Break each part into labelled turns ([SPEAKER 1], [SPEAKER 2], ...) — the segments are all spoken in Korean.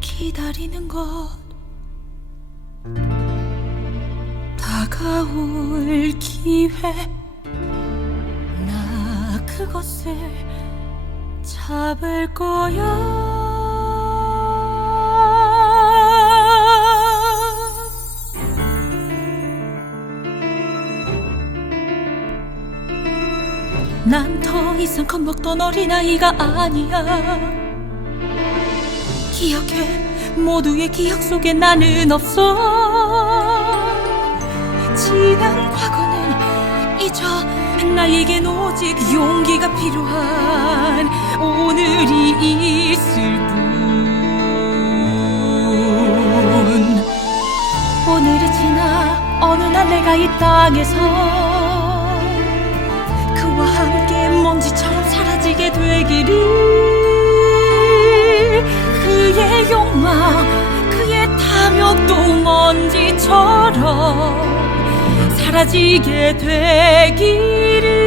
[SPEAKER 1] 기다리는 것. 다가올 기회. 나 그것을 잡을 거야. 난 더 이상 겁먹던 어린아이가 아니야 기억해. 모두의 기억 속에 나는 없어. 지난 과거는 잊어. 나에겐 오직 용기가 필요한 오늘이 있을 뿐. 오늘이 지나 어느 날 내가 이 땅에서 그와 함께 먼지처럼 사라지게 되기를 먼지처럼 사라지게 되기를.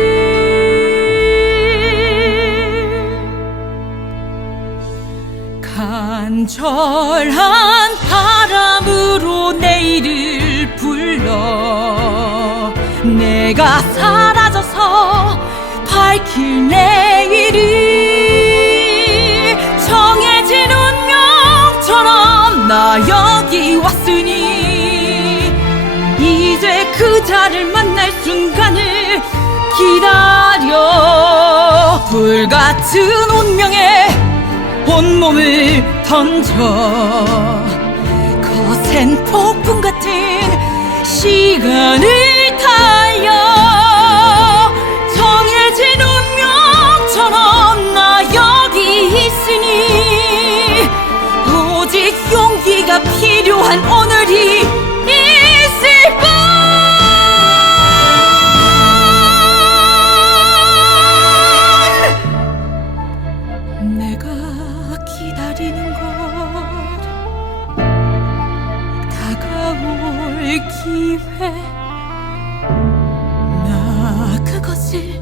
[SPEAKER 1] 간절한 바람으로 내일을 불러 내가 사라져서 밝힐 내일이 정해진 운명처럼 나 여기 왔으니 그자를 만날 순간을 기다려. 불같은 운명에 온몸을 던져. 거센 폭풍 같은 시간을 달려 정해진 운명처럼 나 여기 있으니 오직 용기가 필요한 오늘이 기다리는 것. 다가올 기회. 나 그것을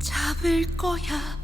[SPEAKER 1] 잡을 거야